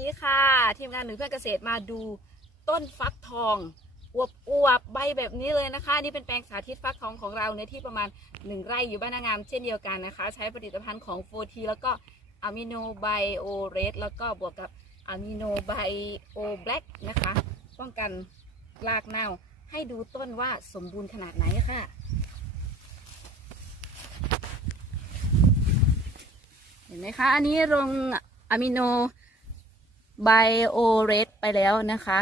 ดีค่ะ ทีมงานหนึ่งเพื่อนเกษตรมาดูต้นฟักทองอวบอวบๆใบแบบนี้เลยนะคะ นี่เป็นแปลงสาธิตฟักทองของเราในที่ประมาณ 1 ไร่อยู่บ้านนางามเช่นเดียวกันนะคะ ใช้ผลิตภัณฑ์ของโฟทีแล้วก็อะมิโนไบโอเรสแล้วก็บวกกับอะมิโนไบโอแบล็กนะคะ ป้องกันรากเน่าให้ดูต้นว่าสมบูรณ์ขนาดไหนค่ะเห็นไหมคะ อันนี้ลงอะมิโน ไบโอเรสไปแล้วนะคะ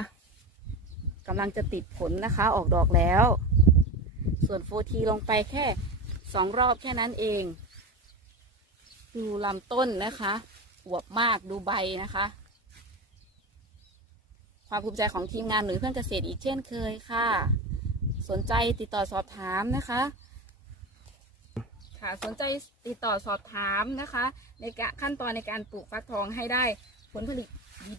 กำลังจะติดผลนะคะออกดอกแล้ว ส่วนโฟทีลงไปแค่สองรอบแค่นั้นเอง ดูลำต้นนะคะอวบมากดูใบนะคะ ความภูมิใจของทีมงานหรือเพื่อนเกษตรอีกเช่นเคยค่ะ สนใจติดต่อสอบถามนะคะ ค่ะสนใจติดต่อสอบถามนะคะ ในขั้นตอนในการปลูกฟักทองให้ได้ ผลผลิต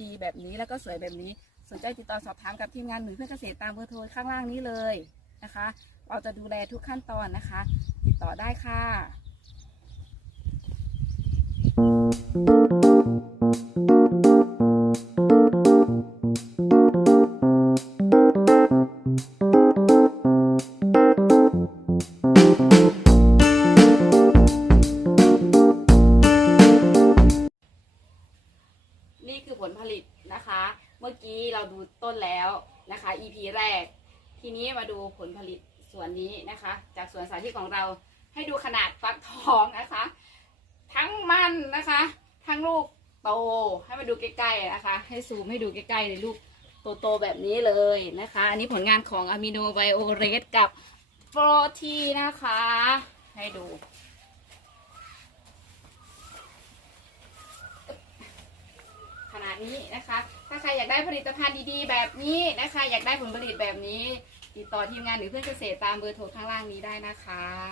ดีๆ แบบนี้แล้วก็สวยแบบนี้ สนใจติดต่อสอบถามกับทีมงานหรือเพื่อนเกษตรตามเบอร์โทรข้างล่างนี้เลยนะคะ เราจะดูแลทุกขั้นตอนนะคะ ติดต่อได้ค่ะนี่ คือผลผลิตนะคะ เมื่อกี้เราดูต้นแล้วนะคะ EP แรก ทีนี้มาดูผลผลิตส่วนนี้นะคะ จากสวนสาธิตของเราให้ดูขนาดฟักทองนะคะ ทั้งมันนะคะ ทั้งลูกโตให้มาดูใกล้ๆนะคะ ให้ซูมให้ดูใกล้ๆเลยลูกโตๆแบบนี้เลยนะคะ อันนี้ผลงานของอะมิโนไบโอเรสกับโปรทีนะคะ ให้ดู นี้นะคะ ถ้าใครอยากได้ผลิตภัณฑ์ดีๆ แบบนี้นะคะ อยากได้ผลผลิตแบบนี้ ติดต่อทีมงานหรือเพื่อนเกษตรตามเบอร์โทรข้างล่างนี้ได้นะคะ